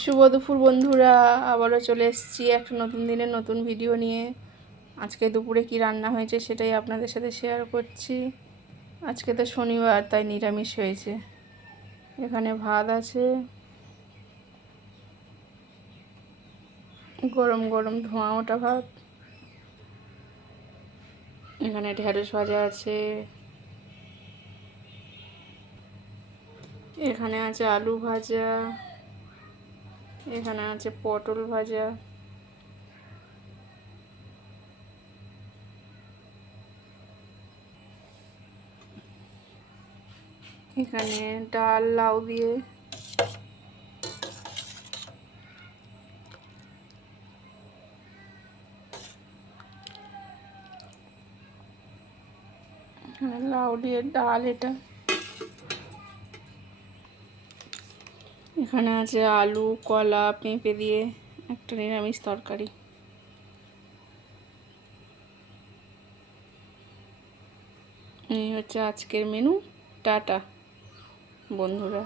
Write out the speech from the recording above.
শুভ দুপুর বন্ধুরা, আবারও চলে এসেছি একটা নতুন দিনের নতুন ভিডিও নিয়ে। আজকে দুপুরে কি রান্না হয়েছে সেটাই আপনাদের সাথে শেয়ার করছি। আজকে তো শনিবার, তাই নিরামিষ হয়েছে। এখানে ভাত আছে, গরম গরম ধোঁয়া ওঠা ভাত। এখানে ঢেঁড়স ভাজা আছে, এখানে আছে আলু ভাজা, এখানে আছে পটল ভাজা, এখানে ডাল লাউ দিয়ে, লাউ দিয়ে ডাল। এটা এখানে আছে আলু কলা পেঁপে দিয়ে একটা নিরামিষ তরকারি। এই হচ্ছে আজকের মেনু। টাটা বন্ধুরা।